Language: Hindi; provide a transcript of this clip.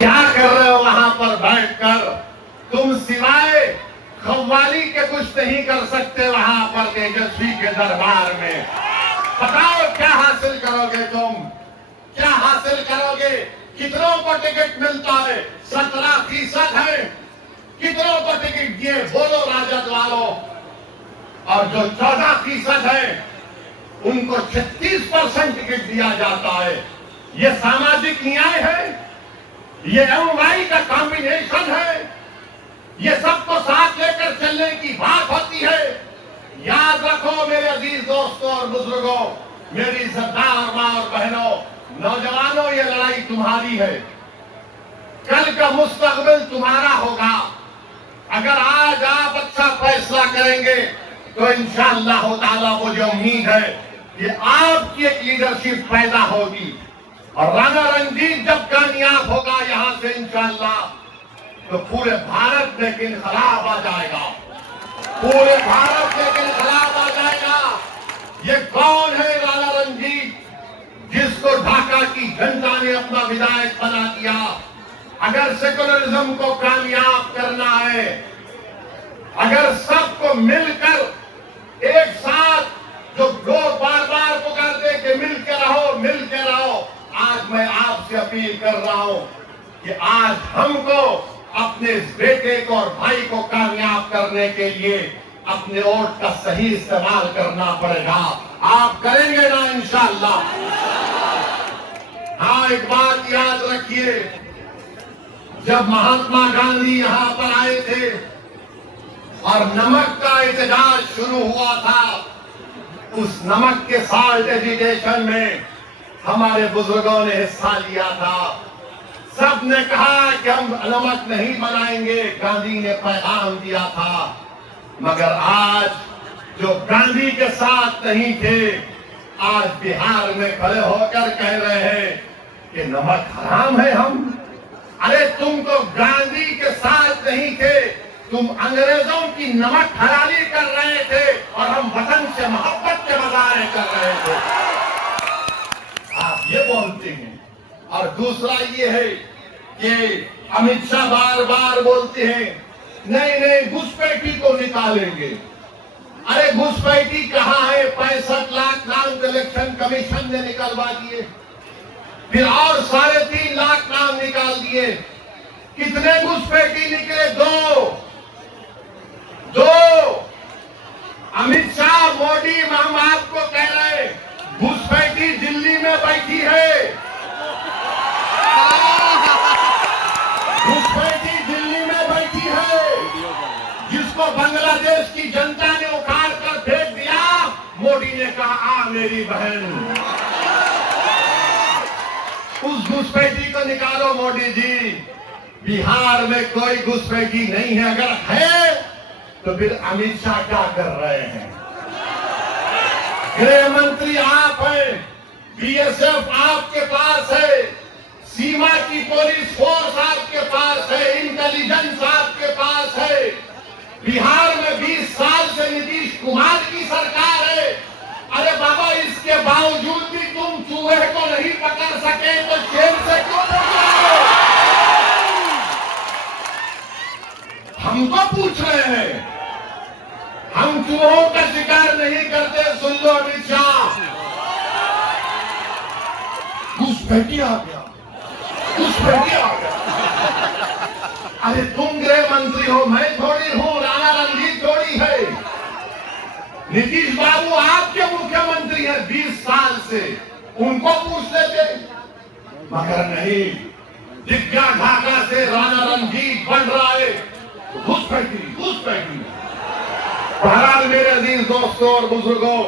क्या कर रहे हो वहां पर बैठकर? तुम सिवाय खव्वाली के कुछ नहीं कर सकते वहां पर तेजस्वी के दरबार में। बताओ क्या हासिल करोगे तुम? क्या हासिल करोगे? कितनों को टिकट मिलता है? 17% है। कितनों को टिकट दिए बोलो राजद वालों? और जो 14% है उनको 36% टिकट दिया जाता है। ये सामाजिक न्याय है? ये एमवाई का कॉम्बिनेशन है? ये सबको साथ लेकर चलने की बात होती है? याद रखो मेरे अजीज दोस्तों और बुजुर्गों, मेरी सरदार मां और बहनों, नौजवानों, ये लड़ाई तुम्हारी है। कल का मुस्तकबिल तुम्हारा होगा। अगर आज आप अच्छा फैसला करेंगे तो इंशाअल्लाह ताला मुझे उम्मीद है कि आपकी एक लीडरशिप पैदा होगी और राणा रणजीत जब कामयाब होगा यहां से इंशाअल्लाह, तो पूरे भारत में एक इनकलाब आ जाएगा। पूरे भारत में एक इनकलाब आ जाएगा। ये कौन है राणा रणजीत, जिसको ढाका की जनता ने अपना विधायक बना दिया? अगर सेकुलरिज्म को कामयाब करना है, अगर सबको मिलकर एक साथ, जो लोग बार बार पुकारते कि मिल के रहो, मिल के रहो, आज मैं आपसे अपील कर रहा हूं कि आज हमको अपने बेटे को और भाई को कामयाब करने के लिए अपने वोट का सही इस्तेमाल करना पड़ेगा। आप करेंगे ना इंशाअल्लाह? हाँ, एक बात याद रखिए, जब महात्मा गांधी यहां पर आए थे और नमक का एहतजाज शुरू हुआ था, उस नमक के साल्ट एजिटेशन में हमारे बुजुर्गों ने हिस्सा लिया था। सब ने कहा कि हम नमक नहीं बनाएंगे, गांधी ने पैगाम दिया था। मगर आज जो गांधी के साथ नहीं थे, आज बिहार में खड़े होकर कह रहे हैं कि नमक हराम है। हम, अरे तुम तो गांधी के साथ नहीं थे, तुम अंग्रेजों की नमक हलाली कर रहे थे और हम वतन से मोहब्बत के मजारे कर रहे थे। आप ये बोलते हैं। और दूसरा ये है कि अमित शाह बार बार बोलते हैं नहीं नहीं घुसपैठी को निकालेंगे। अरे घुसपैठी कहाँ है? 65 लाख नाम इलेक्शन कमीशन ने निकलवा दिए, फिर और 3.5 लाख नाम निकाल दिए। कितने घुसपैठी निकले? दो। अमित शाह, मोदी, हम आपको कह रहे हैं घुसपैठी दिल्ली में बैठी है। घुसपैठी दिल्ली में बैठी है, जिसको बांग्लादेश की जनता ने उखाड़ कर फेंक दिया। मोदी ने कहा आ मेरी बहन, उस घुसपैठी को निकालो मोदी जी। बिहार में कोई घुसपैठी नहीं है। अगर है तो फिर अमित शाह क्या कर रहे हैं? गृह मंत्री आप हैं, बीएसएफ आपके पास है, सीमा की पुलिस फोर्स आपके पास है, इंटेलिजेंस आपके पास है। बिहार में 20 साल से नीतीश कुमार की सरकार है। अरे बाबा, इसके बावजूद भी तुम चूहे को नहीं पकड़ सके तो शेर से क्यों पकड़ो? हमको पूछ रहे हैं। हम चूहों का शिकार नहीं करते। सुन लो अमित शाह, घुसपैठी आ गया, घुसपैठी आ गया। अरे तुम गृह मंत्री हो, मैं थोड़ी हूं, राणा रणजीत थोड़ी है। नीतीश बाबू आपके मुख्यमंत्री हैं 20 साल से, उनको पूछ लेते। मगर नहीं, दिग्गा ढाका से राणा रणजीत बन रहा है। घुसपैठी, घुसपैठी। बहरहाल मेरे अजीज दोस्तों और बुजुर्गों,